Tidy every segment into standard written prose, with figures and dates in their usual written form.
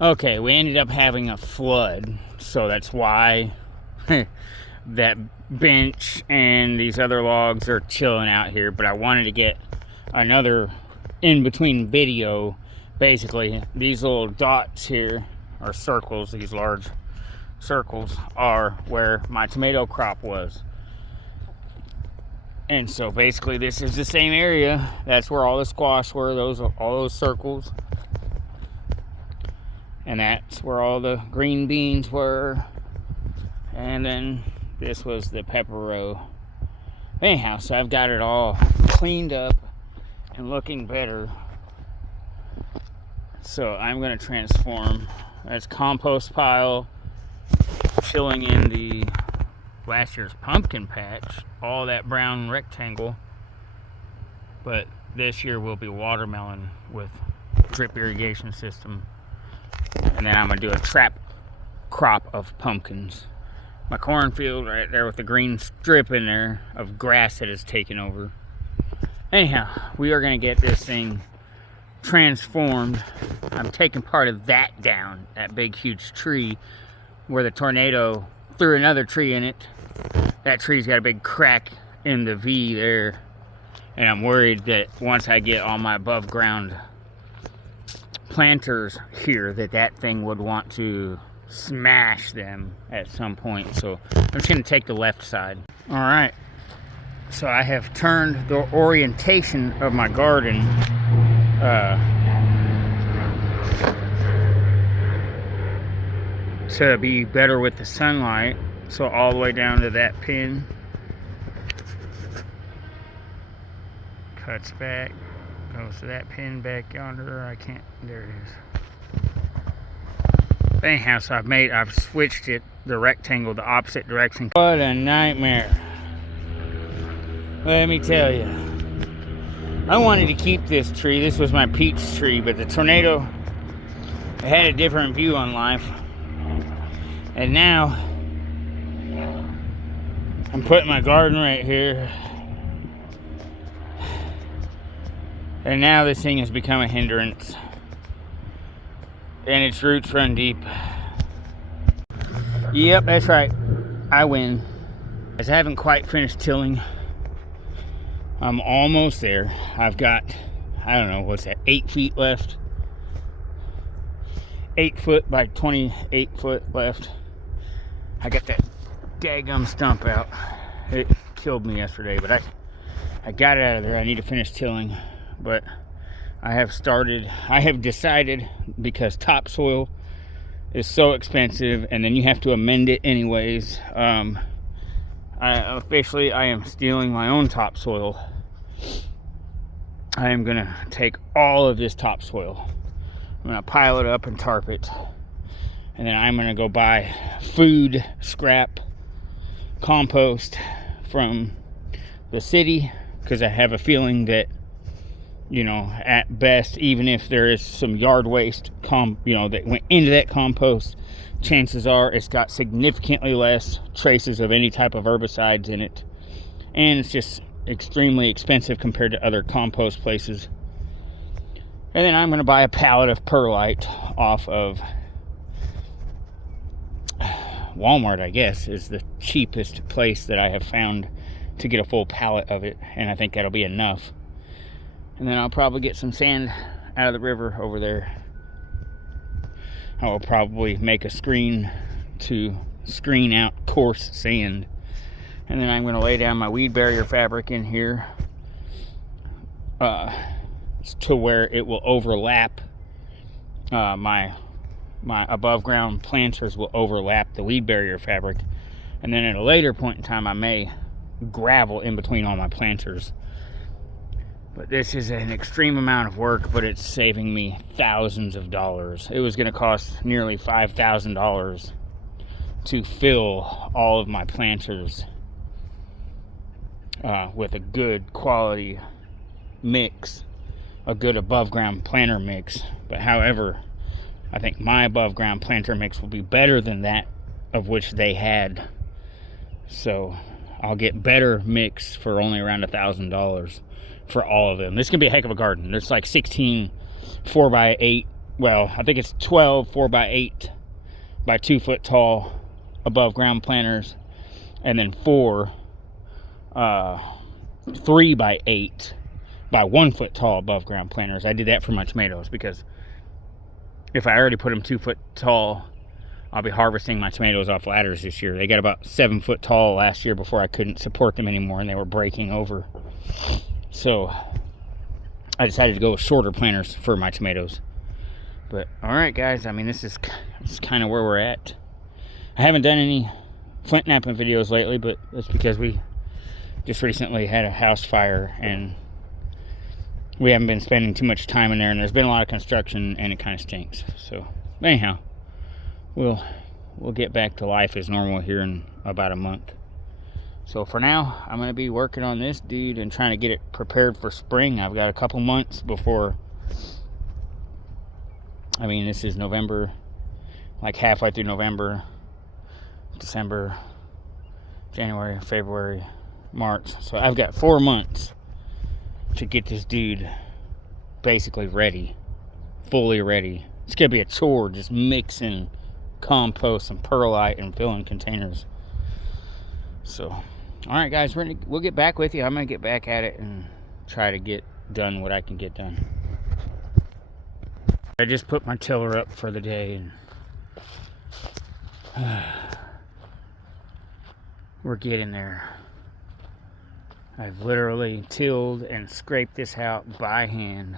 Okay, we ended up having a flood, so that's why that bench and these other logs are chilling out here. But I wanted to get another in-between video. Basically, these little dots here, or circles, these large circles, are where my tomato crop was. And so basically this is the same area. That's where all the squash were, all those circles. And that's where all the green beans were. And then this was the pepper row. Anyhow, so I've got it all cleaned up and looking better. So I'm going to transform. That's compost pile, filling in the last year's pumpkin patch, all that brown rectangle. But this year will be watermelon with drip irrigation system. And then I'm going to do a trap crop of pumpkins. My cornfield right there with the green strip in there of grass that has taken over. Anyhow, we are going to get this thing transformed. I'm taking part of that down, that big huge tree where the tornado threw another tree in it. That tree's got a big crack in the V there. And I'm worried that once I get all my above ground planters here, that thing would want to smash them at some point. So I'm just going to take the left side. All right, so I have turned the orientation of my garden to be better with the sunlight. So all the way down to that pin, cuts back, goes to that pin back yonder. I can't, there it is. Anyhow, so I've switched it, the rectangle, the opposite direction. What a nightmare. Let me tell you. I wanted to keep this tree. This was my peach tree, but the tornado had a different view on life. And now I'm putting my garden right here. And now this thing has become a hindrance. And its roots run deep. Yep, that's right. I win. As I haven't quite finished tilling. I'm almost there. I've got, I don't know, what's that, 8 feet left. 8 foot by 28 foot left. I got that daggum stump out. It killed me yesterday, but I got it out of there. I need to finish tilling. But I have decided, because topsoil is so expensive and then you have to amend it anyways, I am stealing my own topsoil. I am gonna take all of this topsoil, I'm gonna pile it up and tarp it, and then I'm gonna go buy food scrap compost from the city, because I have a feeling that, you know, at best, even if there is some yard waste that went into that compost, chances are it's got significantly less traces of any type of herbicides in it, and it's just extremely expensive compared to other compost places. And then I'm going to buy a pallet of perlite off of Walmart, I guess, is the cheapest place that I have found to get a full pallet of it, and I think that'll be enough. And then I'll probably get some sand out of the river over there. I will probably make a screen to screen out coarse sand. And then I'm going to lay down my weed barrier fabric in here to where it will overlap. My above ground planters will overlap the weed barrier fabric. And then at a later point in time, I may gravel in between all my planters. But this is an extreme amount of work, but it's saving me thousands of dollars. It was going to cost nearly $5,000 to fill all of my planters with a good quality mix, a good above ground planter mix. But however, I think my above ground planter mix will be better than that of which they had. So I'll get better mix for only around $1,000 for all of them. This can be a heck of a garden. There's like 16 4x8 well, I think it's 12 4x8 by 2 foot tall above ground planters, and then 4 3x8 by 1 foot tall above ground planters. I did that for my tomatoes because if I already put them 2 foot tall, I'll be harvesting my tomatoes off ladders this year. They got about 7 foot tall last year before I couldn't support them anymore and they were breaking over. So I decided to go with shorter planters for my tomatoes. But all right, guys, I mean, this is kind of where we're at. I haven't done any flint knapping videos lately, but that's because we just recently had a house fire and we haven't been spending too much time in there, and there's been a lot of construction and it kind of stinks. So anyhow, we'll get back to life as normal here in about a month. So for now, I'm going to be working on this dude and trying to get it prepared for spring. I've got a couple months before, I mean, this is November, like halfway through November, December, January, February, March. So I've got 4 months to get this dude basically ready, fully ready. It's going to be a chore just mixing compost and perlite and filling containers. So, all right, guys, we'll get back with you. I'm going to get back at it and try to get done what I can get done. I just put my tiller up for the day, and we're getting there. I've literally tilled and scraped this out by hand.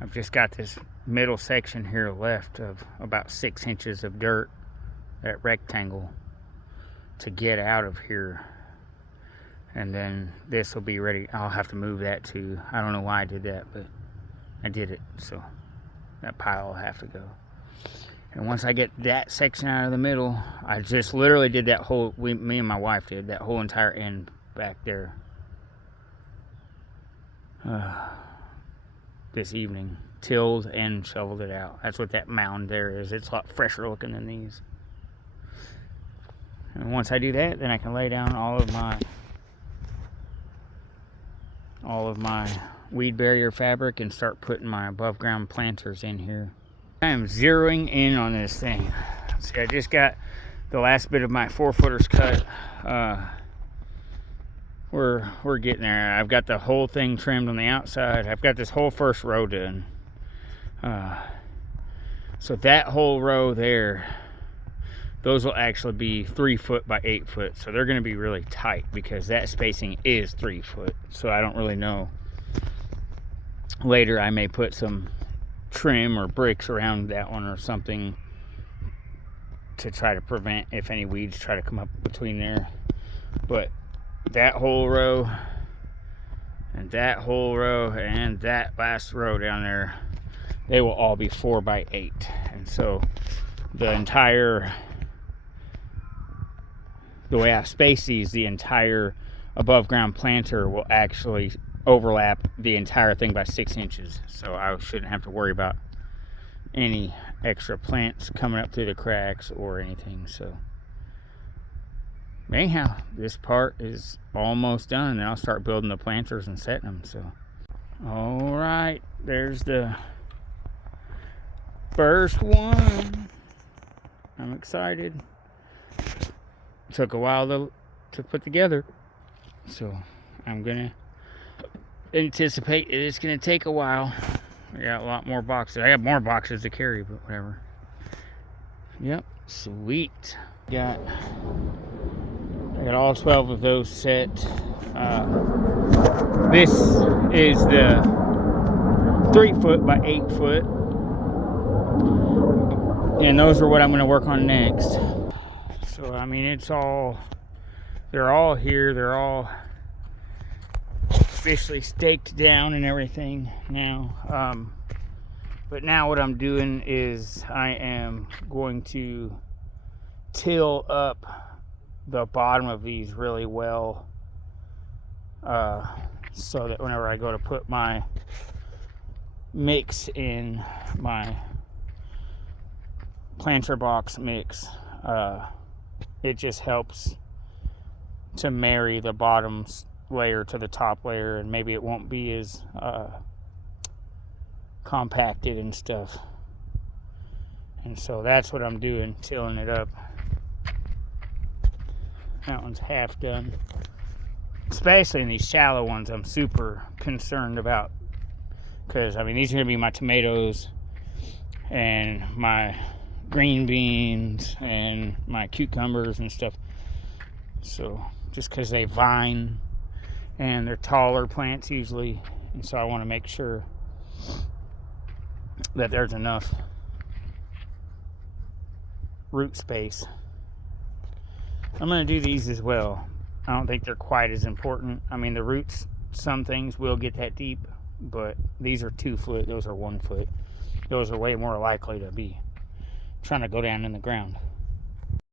I've just got this middle section here left of about 6 inches of dirt, that rectangle, to get out of here. And then this will be ready. I'll have to move that too. I don't know why I did that, but I did it. So that pile will have to go. And once I get that section out of the middle, I just literally did that whole, me and my wife did that whole entire end back there this evening. Tilled and shoveled it out. That's what that mound there is. It's a lot fresher looking than these. And once I do that, then I can lay down all of my weed barrier fabric and start putting my above ground planters in here. I am zeroing in on this thing. See, I just got the last bit of my 4-footers cut. We're getting there. I've got the whole thing trimmed on the outside. I've got this whole first row done. So that whole row there, those will actually be 3 foot by 8 foot. So they're going to be really tight because that spacing is 3 foot. So I don't really know. Later I may put some trim or bricks around that one or something to try to prevent if any weeds try to come up between there. But that whole row and that whole row and that last row down there, they will all be 4 by 8. And so the way I space these, the entire above ground planter will actually overlap the entire thing by 6 inches. So I shouldn't have to worry about any extra plants coming up through the cracks or anything. So anyhow, this part is almost done, and then I'll start building the planters and setting them. So all right, there's the first one. I'm excited. Took a while to put together, so I'm gonna anticipate it's gonna take a while. I got a lot more boxes. I have more boxes to carry, but whatever. Yep, sweet. I got all 12 of those set. This is the 3 foot by 8 foot, and those are what I'm going to work on next. So I mean, they're all here. They're all officially staked down and everything now. But now what I'm doing is I am going to till up the bottom of these really well, so that whenever I go to put my mix in, my planter box mix, it just helps to marry the bottom layer to the top layer, and maybe it won't be as compacted and stuff. And so that's what I'm doing, tilling it up. That one's half done. Especially in these shallow ones, I'm super concerned about, because I mean, these are going to be my tomatoes and my green beans and my cucumbers and stuff. So just because they vine and they're taller plants usually, and so I want to make sure that there's enough root space. I'm going to do these as well. I don't think they're quite as important. I mean, the roots, some things will get that deep, but these are 2 foot, those are 1 foot. Those are way more likely to be trying to go down in the ground.